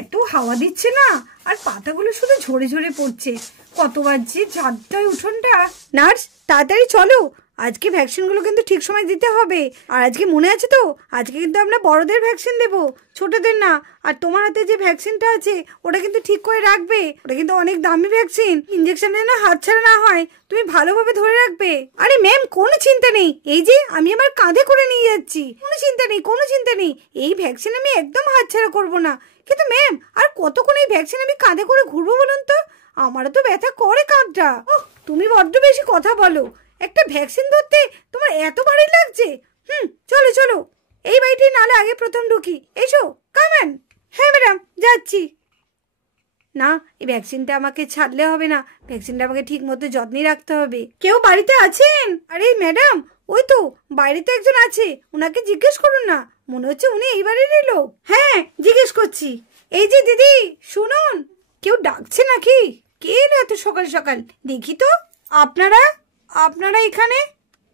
এত হাওয়া দিচ্ছে না, আর পাতাগুলো শুধু ঝরে ঝরে পড়ছে। কতবার যে ঝাড়টায় উঠোনটা। নার্স তাড়াতাড়ি চলো, আজকে ভ্যাকসিনগুলো কিন্তু ঠিক সময় দিতে হবে। আর আজকে মনে আছে তো, আজকে কিন্তু আমরা বড়দের ভ্যাকসিন দেবো, ছোটদের না। আর তোমার হাতে যে ভ্যাকসিনটা আছে ওটা কিন্তু ঠিক করে রাখবে, ওটা কিন্তু অনেক দামি ভ্যাকসিন। ইঞ্জেকশনে না হাতছাড়া না হয়, তুমি ভালোভাবে ধরে রাখবে। আরে ম্যাম কোনো চিন্তা নেই, এই যে আমি আমার কাঁধে করে নিয়ে যাচ্ছি, কোনো চিন্তা নেই কোনো চিন্তা নেই। এই ভ্যাকসিন আমি একদম হাতছাড়া করবো না। কিন্তু ম্যাম আর কতক্ষণ এই ভ্যাকসিন আমি কাঁধে করে ঘুরবো বলুন তো? আমারও তো ব্যথা করে কাঁধটা। তুমি বড্ড বেশি কথা বলো, একটা ভ্যাকসিন ধরতে তোমার এত ভারী লাগছে? চলো চলো, এই বাড়িটি নালে আগে প্রথম ঢুকি, এসো কামান। হ্যাঁ ম্যাডাম যাচ্ছি। না, এই ভ্যাকসিনটা আমাকে ছাড়লে হবে না, ভ্যাকসিনটা আমাকে ঠিক মতো যত্নে রাখতে হবে। কেউ বাড়িতে আছেন? আরে ম্যাডাম ওই তো বাইরে তো একজন আছে, ওনাকে জিজ্ঞেস করুন না, মনে হচ্ছে উনি এই বাড়িরই লোক। হ্যাঁ জিজ্ঞেস করছি। এই যে দিদি শুনুন, কেউ ডাকছে নাকি? কে এত সকাল সকাল? দেখি তো। আপনারা আপনারা এখানে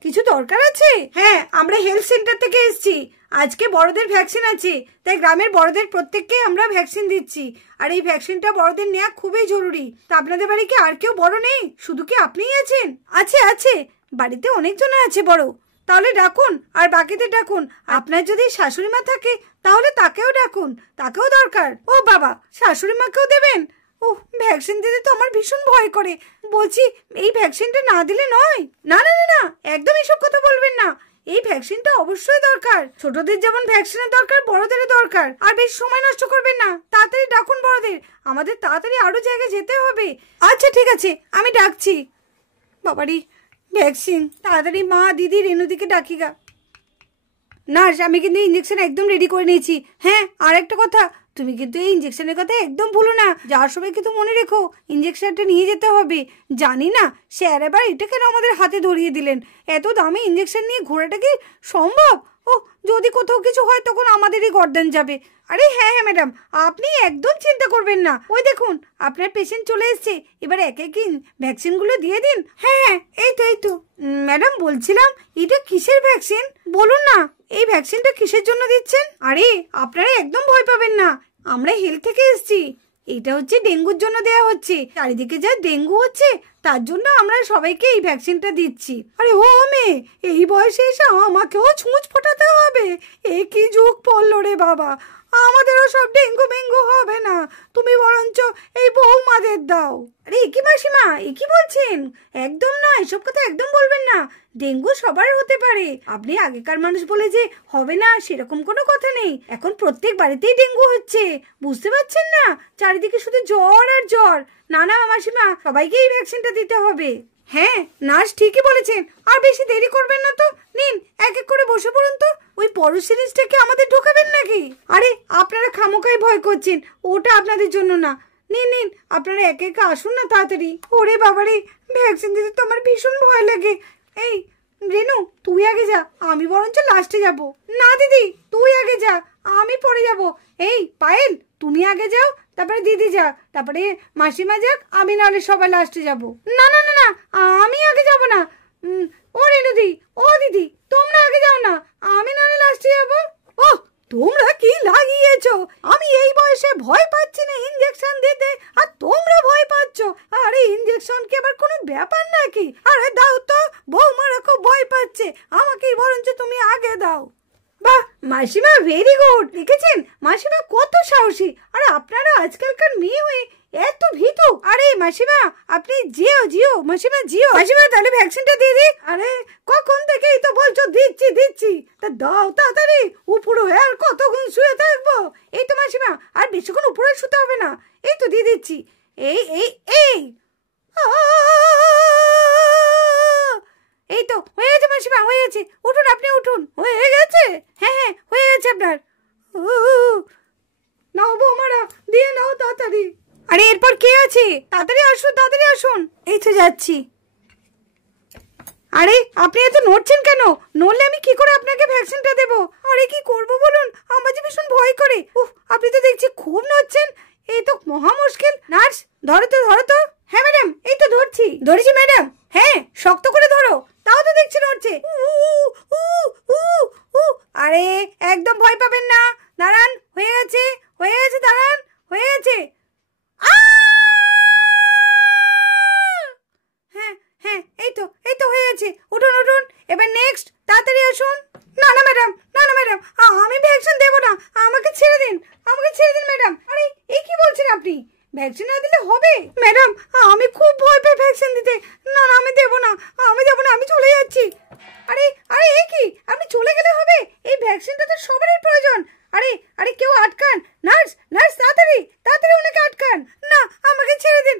কিছু দরকার আছে? হ্যাঁ আমরা হেলথ সেন্টার থেকে এসেছি, আজকে বড়দের ভ্যাকসিন আছে, তাই গ্রামের বড়দের প্রত্যেককে আমরা ভ্যাকসিন দিচ্ছি। আর এই ভ্যাকসিনটা বড়দের নেওয়া খুবই জরুরি। তা আপনাদের বাড়ি কি আর কেউ বড় নেই, শুধু কি আপনিই আছেন? আছে আছে, বাড়িতে অনেকজন আছে বড়। তাহলে ডাকুন, আর বাকিদের ডাকুন। আপনার যদি শাশুড়ি মা থাকে তাহলে তাকেও ডাকুন, তাকেও দরকার। ও বাবা, শাশুড়ি মাকেও দেবেন? ওহ, ভ্যাকসিন দিতে তো আমার ভীষণ ভয় করে। বলছি এই ভ্যাকসিনটা না দিলে নয়। না না না না, একদম এসব কথা বলবেন না, এই ভ্যাকসিনটা অবশ্যই দরকার। ছোটদের যেমন ভ্যাকসিনের দরকার, বড়দেরও দরকার। আর বেশ সময় নষ্ট করবেন না, তাড়াতাড়ি ডাকুন বড়দের, আমাদের তাড়াতাড়ি আরো জায়গায় যেতে হবে। আচ্ছা ঠিক আছে, আমি ডাকছি। বাবারি ভ্যাকসিন, তাড়াতাড়ি মা দিদি রেনুদিকে ডাকি গা। নার্স আমি কিন্তু ইঞ্জেকশন একদম রেডি করে নিয়েছি। হ্যাঁ আর একটা কথা, তুমি কিন্তু এই ইঞ্জেকশনের কথা একদম ভুলো না, যাওয়ার সময় কিন্তু মনে রেখো ইঞ্জেকশনটা নিয়ে যেতে হবে। জানি না স্যার এবার এটা কেন আমাদের হাতে ধরিয়ে দিলেন, এত দামি ইঞ্জেকশন নিয়ে ঘোরাটা কি সম্ভব? ও যদি কোথাও কিছু হয় তখন আমাদেরই গর্দান যাবে। আরে হ্যাঁ হ্যাঁ ম্যাডাম, আপনি একদম চিন্তা করবেন না। ওই দেখুন আপনার পেশেন্ট চলে এসছে, এবার একে একে ভ্যাকসিনগুলো দিয়ে দিন। হ্যাঁ হ্যাঁ এই তো ম্যাডাম বলছিলাম, এটা কিসের ভ্যাকসিন বলুন না? এই ভ্যাকসিনটা কিসের জন্য দিচ্ছেন? আরে আপনারা একদম ভয় পাবেন না, আমরা হেলথ থেকে এসেছি। এটা হচ্ছে ডেঙ্গুর জন্য দেয়া হচ্ছে, চারিদিকে যা ডেঙ্গু হচ্ছে তার জন্য আমরা সবাইকে এই ভ্যাকসিনটা দিচ্ছি। আরে ও মেয়ে, এই বয়সে এসে আমাকেও ছুঁচ ফোটাতে হবে? এ কি যুগ পড়লো রে বাবা, আমাদেরও সব ডেঙ্গু মেঙ্গু হবে না, তুমি বরঞ্চ এই বৌমাদের দাও। আরে একি মাসিমা, একি বলছেন? একদম না, এসব কথা একদম বলবেন না, ডেঙ্গু সবার হতে পারে। আপনি আগেকার মানুষ বলে যে হবে না সেরকম কোনো কথা নেই, এখন প্রত্যেক বাড়িতেই ডেঙ্গু হচ্ছে, বুঝতে পারছেন না? চারিদিকে শুধু জ্বর আর জ্বর। না না মাসিমা, সবাইকে এই ভ্যাকসিনটা দিতে হবে। হ্যাঁ নার্স ঠিকই বলেছেন, আর বেশি দেরি করবেন না তো, নিন এক এক করে বসে পড়ুন তো। ওই বড় সিরিজটাকে আমাদের ঢোকাবেন নাকি? আরে আপনারা খামোকাই ভয় করছেন, ওটা আপনাদের জন্য না। নিন নিন, আপনারা একে একে আসুন না তাড়াতাড়ি। ওরে বাবারে, ভ্যাকসিন দিতে তো আমার ভীষণ ভয় লাগে। এই রেনু তুই আগে যা, আমি বরঞ্চ লাস্টে যাব। না দিদি তুই আগে যা, আমি পরে যাব। এই পায়েল তুমি আগে যাও, তারপরে দিদি যা, তারপরে মাসিমা যাক, আমি নাহলে সবাই লাস্টে যাব। না না না না, আমি আগে যাব না। ও রেনু দি, ও দিদি তোমরা আগে যাও না, আমি নাহলে লাস্টে যাব। ও তোমরা কি লাগিয়েছো? আমি এই বয়সে ভয় পাচ্ছি না ইঞ্জেকশন দিতে, আর তোমরা ভয় পাচ্ছ? আরে ইঞ্জেকশন কি আবার কোনো ব্যাপার নাকি? আরে দাও তো, বৌমারা খুব ভয় পাচ্ছে, আমাকেই বরঞ্চ তুমি আগে দাও। বাহ মাসিমা, ভেরি গুড। দেখেছেন মাসিমা কত সাহসী, আর আপনারা আজকালকার মেয়ে হয়ে এত ভীতু। আরে মাসিমা আপনি জিও জিও মাসিমা, জিও মাসিমা, তাহলে ভ্যাকসিনটা দিয়ে দিই। আরে কখন থেকেই তো বলছো দিচ্ছি দিচ্ছি, তা দাও তাড়াতাড়ি। উপরে আর কতক্ষণ শুয়ে থাকবো? এই তো মাসিমা, আর বেশিক্ষণ উপরে শুতে হবে না, এই তো দিয়ে দিচ্ছি। এই এই এই এই তো হয়ে গেছে মাসিমা, হয়ে গেছে, উঠুন আপনি উঠুন। হয়ে গেছে? হ্যাঁ হ্যাঁ হয়ে গেছে আপনার। নাও বৌমারা দিয়ে নাও তাড়াতাড়ি। আরে এরপর কে আছে? তাড়াতাড়ি আসুন তাড়াতাড়ি আসুন। এই তো যাচ্ছি। আরে আপনি এত নড়ছেন কেন? নড়লে আমি কি করে আপনাকে ভ্যাকসিনটা দেবো? আরে কি করবো বলুন, আমার যে ভীষণ ভয় করে। উফ, আপনি তো দেখছি খুব নড়ছেন, এই তো মহা মুশকিল। নার্স ধরো তো ধরো তো। হ্যাঁ ম্যাডাম এই তো ধরছি। ধরেছি ম্যাডাম। হ্যাঁ শক্ত করে ধরো, তাও তো দেখছি নড়ছে। আরে একদম ভয় পাবেন না, দাঁড়ান, হয়ে গেছে দাঁড়ান, হয়ে আসুন। না না ম্যাডাম, না না ম্যাডাম, আমি ভ্যাকসিন দেবো না, আমাকে ছেড়ে দিন, আমাকে ছেড়ে দিন ম্যাডাম। আরে এই কি বলছেন আপনি? ভ্যাকসিন না দিলে হবে? ম্যাডাম আমি খুব ভয় পাই ভ্যাকসিন দিতে। না না আমি দেবো না, আমি দেবো না, আমি চলে যাচ্ছি। আরে আরে এই কি, আপনি চলে গেলে হবে? এই ভ্যাকসিনটা তো সবারই প্রয়োজন। আরে আরে কেউ আটকান, নার্স নার্স তাড়াতাড়ি তাড়াতাড়ি ওনাকে আটকান। না আমাকে ছেড়ে দিন,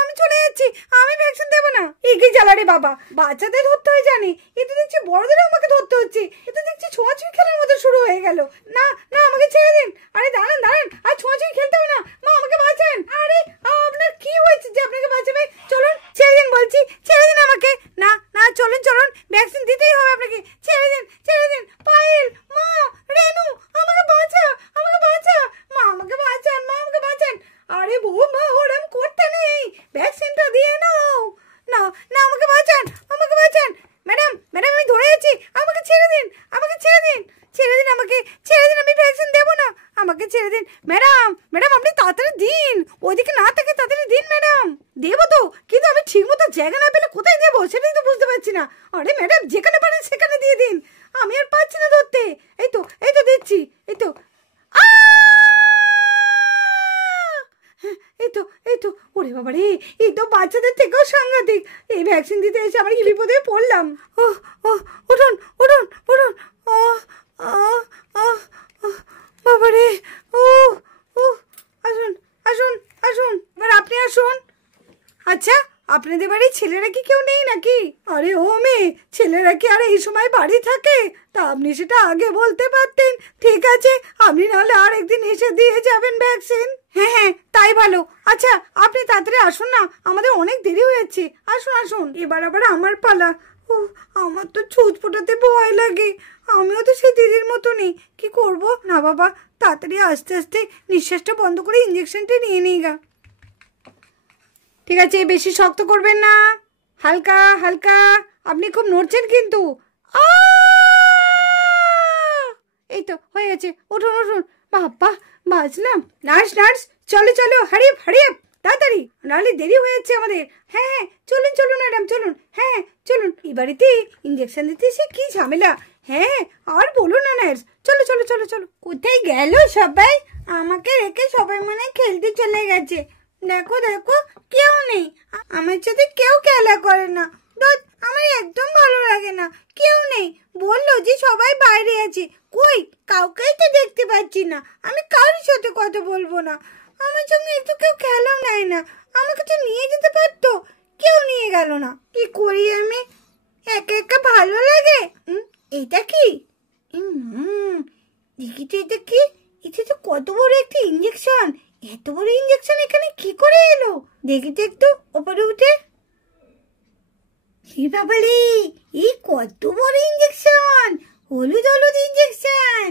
আমি চলে যাচ্ছি, আমি ভ্যাকসিন দেবো না। এই কি জ্বালা রে বাবা, বাচ্চাদের ধরতে হয় জানি, এ তো দেখছি বড়দেরও আমাকে ধরতে হচ্ছে। এ তো দেখছি ছোঁয়াছুঁই খেলার মতো শুরু হয়ে গেল। না না আমাকে ছেড়ে দিন। আরে দাঁড়ান দাঁড়ান, আর ছোঁয়াছুঁই খেলতে হবে না, মা আমাকে বাঁচান। আরে আপনার কি হয়েছে যে আপনাকে বাঁচাবে? চলুন ছেড়ে দিন বলছি, ছেড়ে দিন আমাকে। না না চলুন চলুন, ভ্যাকসিন দিতেই হবে আপনাকে, ছেড়ে দিন ছেড়ে দিন। পায়েল, মা, রেনু, আমাকে বাঁচা, আমাকে বাঁচা, মা আমাকে বাঁচান, মা আমাকে বাঁচান। আরে বৌমা ওরম করতে নেই, ভ্যাকসিনটা দিয়ে নাও। না না আমাকে বাঁচান, আমাকে বাঁচান। ম্যাডাম ম্যাডাম আমি ধরে আছি, আমাকে ছেড়ে দিন, আমাকে ছেড়ে দিন, ছেড়ে দিন, আমাকে ছেড়ে দিন, আমি ভ্যাকসিন দেবো না, আমাকে ছেড়ে দিন। ম্যাডাম ম্যাডাম আপনি তাড়াতাড়ি দিন, ওইদিকে না থেকে তাড়াতাড়ি দিন ম্যাডাম। দেবো তো, কিন্তু আমি ঠিক মতো জায়গা না পেলে কোথায় দেবো সেটাই তো বুঝতে পারছি না। আরে ম্যাডাম যেখানে পারেন সেখানে দিয়ে দিন, আমি আর পাচ্ছি না ধরতে। এই তো দিচ্ছি, এই তো। এই তো ওরে বাবা রে, এই তো বাচ্চাদের থেকেও সাংঘাতিক। এই ভ্যাকসিন দিতে এসে আমার কি বিপদে পড়লাম। ও ও উঠুন উঠুন উঠুন। বাবা রে, ও ও আসুন আসুন আসুন, এবার আপনি আসুন। আচ্ছা আপনাদের বাড়ির ছেলেরা কি কেউ নেই নাকি? আরে ও মেয়ে, ছেলেরা কি আর এই সময় বাড়ি থাকে? তা আপনি সেটা আগে বলতে পারতেন। ঠিক আছে, আপনি নাহলে আর একদিন এসে দিয়ে যাবেন ভ্যাকসিন। হ্যাঁ হ্যাঁ তাই ভালো। আচ্ছা আপনি তাড়াতাড়ি আসুন না, আমাদের অনেক দেরি হয়েছে। আসুন আসুন, এবার আবার আমার পালা। ও আমার তো ছুঁচ ফোটাতে ভয় লাগে, আমিও তো সেই দিদির মতো নেই, কি করব। না বাবা তাড়াতাড়ি আস্তে আস্তে নিঃশ্বাসটা বন্ধ করে ইঞ্জেকশনটা নিয়ে নিই গা। ঠিক আছে বেশি শক্ত করবেন না, হালকা হালকা। আপনি খুব নড়ছেন কিন্তু। এই তো হয়ে গেছে, উঠুন উঠুন। বাবা বাঁচলাম। নার্স নার্স চলো চলো, হারিয়ে হারিয়ে তাড়াতাড়ি, নাহলে দেরি হয়ে যাচ্ছে আমাদের। হ্যাঁ হ্যাঁ চলুন চলুন ম্যাডাম চলুন, হ্যাঁ চলুন। এই বাড়িতে ইঞ্জেকশন দিতে সে কি ঝামেলা। হ্যাঁ আর বলো না নার্স, চলো চলো চলো চলো। কোথায় গেল সবাই? আমাকে রেখে সবাই মনে খেলতে চলে গেছে। দেখো দেখো কেউ নেই, আমার সাথে কেউ খেলা করে না। আমার একদম ভালো লাগে না, কেউ নেই। বললো যে সবাই বাইরে আছে, কই কাউকেই তো দেখতে পাচ্ছি না। আমি কারোর সাথে কথা বলবো না, আমার সঙ্গে একটু কেউ খেলাও নেয় না। আমাকে তো নিয়ে যেতে পারতো, কেউ নিয়ে গেল না। কি করি আমি, একা একা ভালো লাগে। এটা কি? দেখি তো এটা কি? এটা তো কত বড় একটা ইঞ্জেকশন। এত বড় ইঞ্জেকশন এখানে কি করে এলো? দেখি তো একটু উপরে উঠে। বাবারে, এই কত বড় ইঞ্জেকশন, হলুদ হলুদ ইঞ্জেকশন।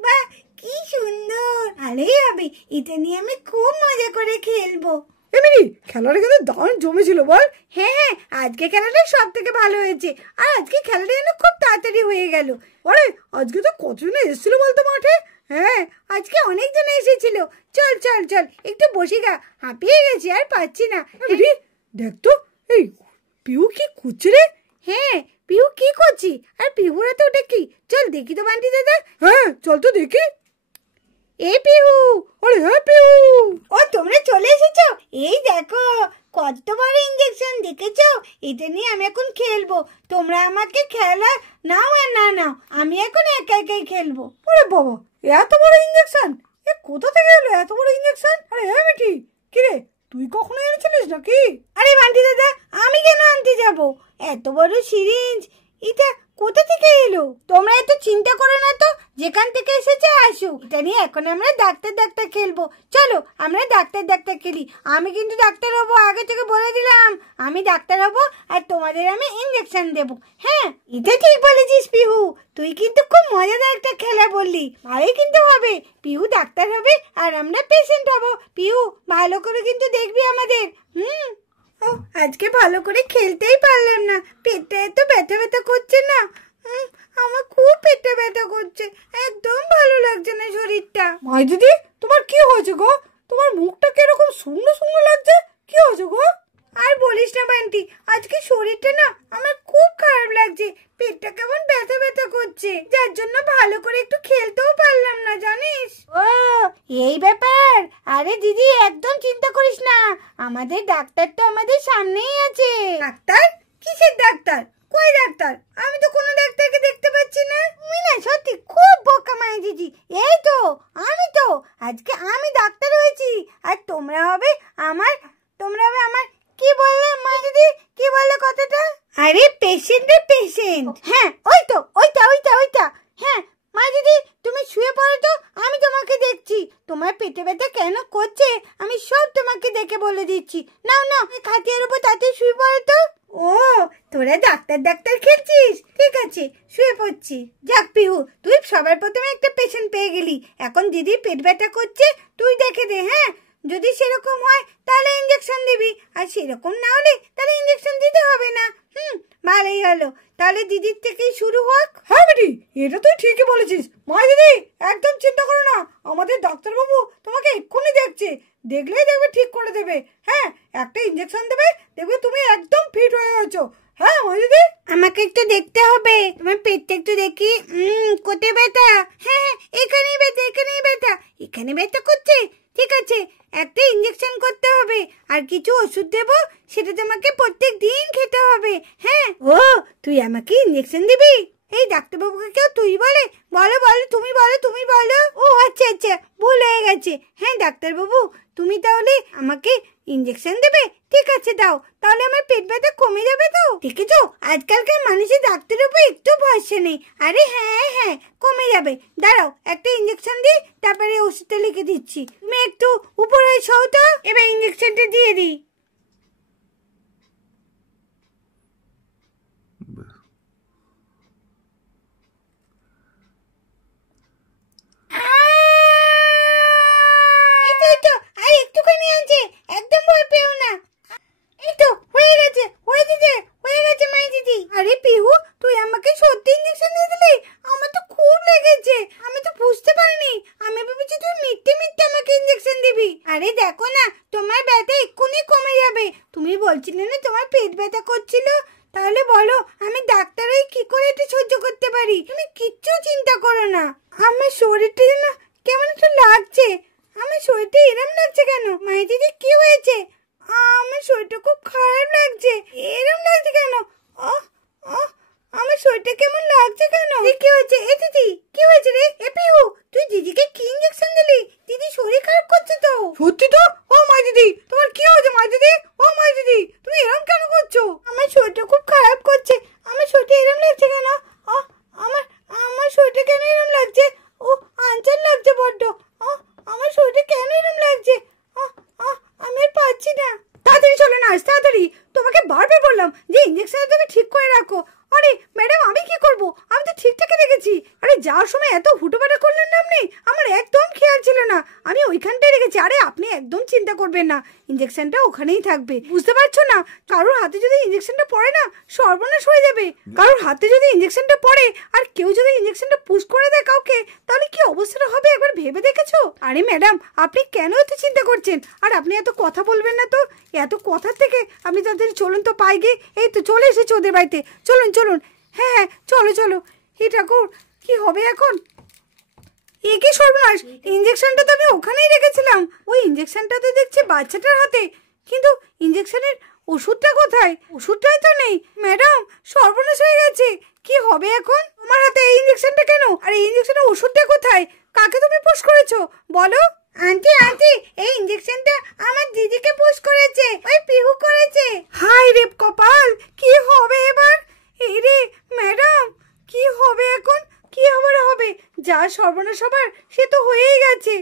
বাহ কি সুন্দর, ভালোই হবে, এটা নিয়ে আমি খুব মজা করে খেলবো। এমনি খেলাটা কিন্তু দারুণ জমেছিল বল। হ্যাঁ হ্যাঁ আজকে খেলাটা সব থেকে ভালো হয়েছে, আর আজকে খেলাটা যেন খুব তাড়াতাড়ি হয়ে গেল। আরে আজকে তো কতজন এসেছিল বলতো মাঠে? হ্যাঁ আজকে অনেকজন এসেছিল। চল চল চল একটু বসে গা, হাঁপিয়ে গেছি আর পাচ্ছি না। দেখ তো এই পিউ কি করছে রে? হ্যাঁ পিউ কি করছি, আর পিহুরা তো ওটা কি? চল দেখি তো বান্টি দাদা। হ্যাঁ চল তো দেখি। এ পিহু, আরে হ্যাঁ পিহু, ও তোমরা চলে এসেছো? এই দেখো কত বড় ইঞ্জেকশন, দেখেছো? এটা নিয়ে আমি এখন খেলবো। তোমরা আমাকে খেলা নাও আর না নাও, আমি এখন একা একাই খেলবো। আরে বাবা এত বড় ইঞ্জেকশন, এ কোথা থেকে এলো এত বড় ইঞ্জেকশন? আরে হ্যাঁ বেটি, কি রে তুই কখনো এনেছিলিস নাকি? আরে বান্টি দাদা আমি কেন আনতে যাব? এত বড় সিরিঞ্জ এটা কোথা থেকে এলো? তোমরা এত চিন্তা করো না তো, যেখান থেকে এসেছে আসুক। এটা নিয়ে এখন আমরা ডাক্তার ডাক্তার খেলবো। চলো আমরা ডাক্তার ডাক্তার খেলি। আমি কিন্তু ডাক্তার হবো, আগে থেকে বলে দিলাম। আমি ডাক্তার হবো আর তোমাদের আমি ইঞ্জেকশন দেবো। হ্যাঁ এটা ঠিক বলেছিস পিহু, তুই কিন্তু খুব মজাদার একটা খেলা বললি। ভালোই কিন্তু হবে, পিহু ডাক্তার হবে আর আমরা পেশেন্ট হবো। পিহু ভালো করে কিন্তু দেখবি আমাদের। ও আজকে ভালো করে খেলতেই পারলাম না, পেটটা এত ব্যথা ব্যথা করছে না। আমার খুব পেটটা ব্যথা করছে, একদম ভালো লাগছে না শরীরটা। মাই দিদি তোমার কি হয়েছে গো? তোমার মুখটা কিরকম শুকনো শুকনো লাগছে, কি হয়েছে গো? আর বলিস না বান্টি, আজকে শরীরটা না আমার খুব খারাপ লাগছে, পেটটা কেমন ব্যথা ব্যথা করছে, যার জন্য ভালো করে একটু খেলতেও পারলাম না জানিস। ও এই ব্যাপার। আরে দিদি একদম চিন্তা করিস না, আমাদের ডাক্তার তো আমাদের সামনেই আছে। ডাক্তার? কিসের ডাক্তার? কই ডাক্তার? আমি তো কোনো ডাক্তারকে দেখতে পাচ্ছি না। তুমি না সত্যি খুব বোকা মাই দিদি। এই তো আমি তো আজকে আমি ডাক্তার হয়েছি, আর তোমরা হবে আমার কি বললে মা দিদি, কি বললে কথাটা? আরে পেশেন্ট রে পেশেন্ট। হ্যাঁ ওইটা। হ্যাঁ মা দিদি তুমি শুয়ে পড়ো তো, আমি তোমাকে দেখছি। তোমার পেটে ব্যথা কেন করছে আমি সব তোমাকে দেখে বলে দিচ্ছি। নাও খাটিয়ার উপর তাতে শুয়ে পড়ো তো। ও তোরা ডাক্তার খেলছিস? ঠিক আছে শুয়ে পড়ছি। যাক পিহু, তুই সবার প্রথমে একটা পেশেন্ট পেয়ে গেলি। এখন দিদি পেট ব্যথা করছে, তুই দেখে দে। হ্যাঁ যদি সেরকম হয় তাহলে ইঞ্জেকশন দিবি, আর সেরকম না হলে তাহলে ইঞ্জেকশন দিতে হবে না। ভালোই হলো, তাহলে দিদির থেকেই শুরু হোক। হ্যাঁ বেটি, এটা তুই ঠিকই বলেছিস। মা দিদি একদম চিন্তা করো না, আমাদের ডাক্তারবাবু তোমাকে এক্ষুনি দেখছে, দেখলেই দেখবে ঠিক করে দেবে। হ্যাঁ একটা ইঞ্জেকশন দেবে, দেখবে তুমি একদম ফিট হয়ে গেছো। হ্যাঁ মা দিদি আমাকে একটু দেখতে হবে, তোমার পেটটা একটু দেখি। কোথায় ব্যথা? হ্যাঁ এখানেই ব্যথা। এখানে ব্যথা করছে? ঠিক আছে একটা ইঞ্জেকশন করতে হবে, আর কিছু ওষুধ দেবো, সেটা তোমাকে প্রত্যেক দিন খেতে হবে। হ্যাঁ ও তুই আমাকে ইঞ্জেকশন দিবি? এই ডাক্তারবাবুকে কেউ তুই বলে? বলো তুমি বলো। ও আচ্ছা ভুল হয়ে গেছে। হ্যাঁ ডাক্তারবাবু তুমি তাহলে আমাকে ইঞ্জেকশন দেবে? ঠিক আছে দাও, তাহলে আমার পেট ব্যথা কমে যাবে তো। দেখেছো আজকালকার মানুষের ডাক্তারের উপর একটু ভরসা নেই। আরে হ্যাঁ কমে যাবে, দাঁড়াও একটা ইঞ্জেকশন দিই, তারপরে ওষুধটা লিখে দিচ্ছি। তুমি একটু উপরে শোও তো, এবার ইঞ্জেকশনটা দিয়ে দিই। আরে দেখো না তোমার ব্যথা এক্ষুনি কমে যাবে। তুমি বলছিলে না তোমার পেট ব্যথা করছিল, তাহলে বলো আমি ডাক্তার হয়ে কি করে এটা সহ্য করতে পারি। তুমি কিচ্ছু চিন্তা করো না। আমার শরীরটা যেন কেমন একটু লাগছে। আমার শরীরটা এরম লাগছে কেন? মায়ের দিদি কি হয়েছে? আমার শরীরটা খুব খারাপ লাগছে। এরম লাগছে কেন? আমার শরীরটা কেমন লাগছে কেন? কি হয়েছে? এ দিদি কি হয়েছে রে? এ পিহু তুই দিদিকে কি ইঞ্জেকশন দিলি? দিদি শরীর খারাপ করছে তো। সত্যি তো? ও মা দিদি তোমার কি হয়েছে? মা দিদি ও মা দিদি তুমি এরকম কেন করছো? আমার শরীরটা খুব খারাপ করছে। আমার শরীরটা এরকম লাগছে কেন? আমার শরীরটা কেন এরকম লাগছে? ও আনচান লাগছে বড্ড। আমার শরীরটা কেন এরকম লাগছে? আমি আর পাচ্ছি না। তাড়াতাড়ি চলো না, তাড়াতাড়ি। তোমাকে বারবার বললাম যে ইঞ্জেকশনটা তুমি ঠিক করে রাখো। আরে ম্যাডাম আমি কি করব? আমি তো ঠিকঠাকই রেখেছি। আরে যাওয়ার সময় এত হুটোপাটা করলেন না আপনি, আমার একদম খেয়াল ছিল না, আমি ওইখানটাই রেখেছি। আরে আপনি একদম চিন্তা করবেন না, ইঞ্জেকশনটা ওখানেই থাকবে। বুঝতে পারছো না, কারোর হাতে যদি ইঞ্জেকশনটা পড়ে না সর্বনাশ হয়ে যাবে। কারোর হাতে যদি ইঞ্জেকশনটা পড়ে আর কেউ যদি ইঞ্জেকশনটা পুশ করে দেয় কাউকে, তাহলে কি অবস্থাটা হবে একবার ভেবে দেখেছো? আরে ম্যাডাম আপনি কেন এত চিন্তা করছেন? আর আপনি এত কথা বলবেন না তো, এত কথার থেকে আপনি তাদের চলুন তো পাই গিয়ে। এই তো চলে এসেছে ওদের বাড়িতে, চলুন। হ্যাঁ চলো। হে ঠাকুর কি হবে এখন? এ কি সর্বনাশ, ইঞ্জেকশনটা তো আমি ওখানেই রেখেছিলাম। ওই ইঞ্জেকশনটা তো দেখছি বাচ্চাটার হাতে, কিন্তু ইঞ্জেকশনের ওষুধটা কোথায়? ওষুধটাই তো নেই। ম্যাডাম সর্বনাশ হয়ে গেছে, কি হবে এখন? তোমার হাতে এই ইঞ্জেকশনটা কেন? আর এই ইঞ্জেকশনের ওষুধটা কোথায়? কাকে তুমি পুশ করেছো বলো? আন্টি এই ইঞ্জেকশনটা আমার দিদিকে পুশ করেছে, ওই পিহু করেছে। হাই রে কপাল, কি হবে এবার? এই রে ম্যাডাম কি হবে এখন? কি হবে? যা সর্বনাশ হবার সে তো হয়েই গেছে।